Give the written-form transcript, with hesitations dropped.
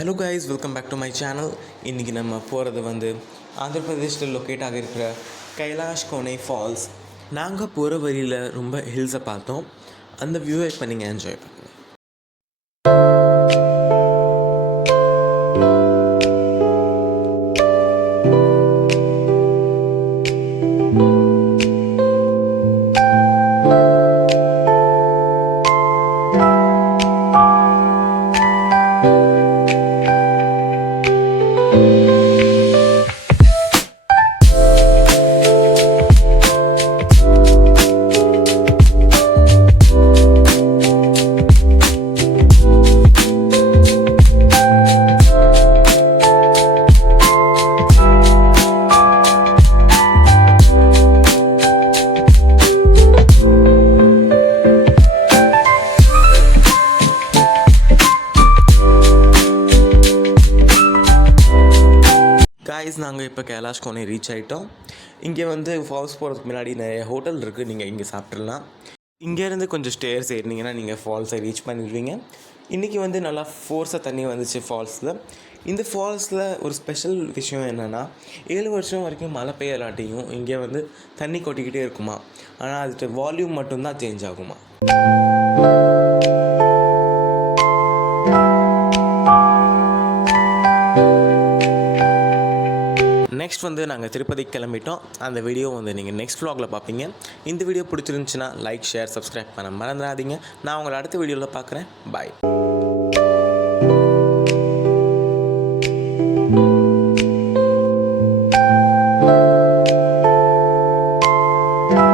Hello guys, welcome back to my channel. இன்றைக்கி நம்ம போகிறது ஆந்திர பிரதேஷில் லொக்கேட் ஆகியிருக்கிற கைலாஷ் கோனை ஃபால்ஸ். நாங்கள் போகிற வழியில் ரொம்ப ஹில்ஸை பார்த்தோம். அந்த வியூவை இப்போ நீங்கள் என்ஜாய் பண்ணுங்கள். கைஸ், நாங்கள் இப்போ கைலாஷ் கோனை ரீச் ஆகிட்டோம். இங்கே ஃபால்ஸ் போகிறதுக்கு முன்னாடி நிறைய ஹோட்டல் இருக்குது. நீங்கள் இங்கே சாப்பிட்றலாம். இங்கேருந்து கொஞ்சம் ஸ்டேர்ஸ் ஏறினீங்கன்னா நீங்கள் ஃபால்ஸை ரீச் பண்ணிடுவீங்க. இன்றைக்கி நல்லா ஃபோர்ஸாக தண்ணி வந்துச்சு ஃபால்ஸில். இந்த ஃபால்ஸில் ஒரு ஸ்பெஷல் விஷயம் என்னென்னா, 7 வருஷம் வரைக்கும் மழை பெய்யலாட்டியும் இங்கே தண்ணி கொட்டிக்கிட்டே இருக்குமா. ஆனால் அதுக்கு வால்யூம் மட்டும்தான் சேஞ்ச் ஆகுமா. நெக்ஸ்ட் நாங்கள் திருப்பதிக்கு கிளம்பிட்டோம். அந்த வீடியோ நீங்கள் நெக்ஸ்ட் vlogல பார்ப்பீங்க. இந்த வீடியோ பிடிச்சிருந்துச்சுன்னா லைக், ஷேர், சப்ஸ்கிரைப் பண்ண மறந்துடாதீங்க. நான் உங்களை அடுத்த வீடியோவில் பார்க்குறேன். பாய்.